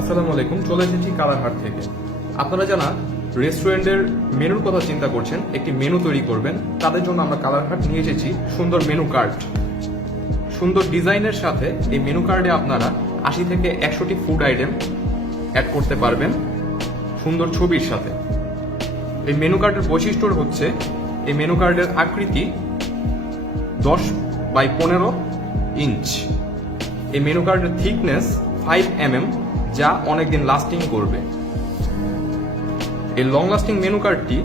আসসালামু আলাইকুম। চলে এসেছি কালারহাট থেকে। আপনারা যারা রেস্টুরেন্টের মেনুর কথা চিন্তা করছেন, একটি মেনু তৈরি করবেন, তাদের জন্য আমরা কালারহাট নিয়ে এসেছি সুন্দর মেনু কার্ড। সুন্দর ডিজাইনের সাথে এই মেনু কার্ডে আপনারা 80 থেকে 100টি ফুড আইটেম অ্যাড করতে পারবেন সুন্দর ছবির সাথে। এই মেনু কার্ডের বৈশিষ্ট্য হচ্ছে এই মেনু কার্ডের আকৃতি 10 বাই 15 ইঞ্চ। এই মেনু কার্ডের থিকনেস 5 mm, যা অনেকদিন লাস্টিং করবে। এই লং লাস্টিং মেনু কার্ডটি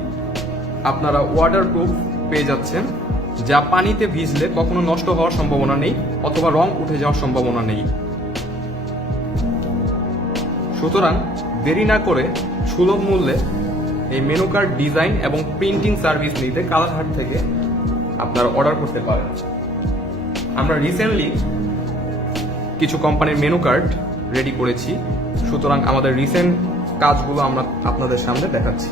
আপনারা ওয়াটারপ্রুফ পেয়ে যাচ্ছেন, যা পানিতে ভিজলে কখনো নষ্ট হওয়ার সম্ভাবনা নেই অথবা রং উঠে যাওয়ার সম্ভাবনা নেই। সুতরাং দেরি না করে সুলভ মূল্যে এই মেনু কার্ড ডিজাইন এবং প্রিন্টিং সার্ভিস নিতে কালারহাট থেকে আপনারা অর্ডার করতে পারেন। আমরা রিসেন্টলি কিছু কোম্পানির মেনু কার্ড রেডি করেছি, সুতরাং আমাদের রিসেন্ট কাজগুলো আমরা আপনাদের সামনে দেখাচ্ছি।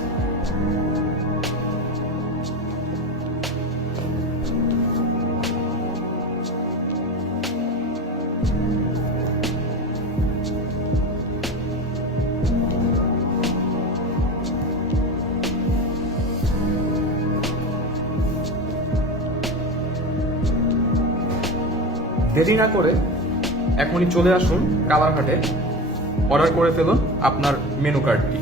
দেরি না করে এখনই চলে আসুন কালারহাটে, অর্ডার করে ফেলুন আপনার মেনু কার্ডটি।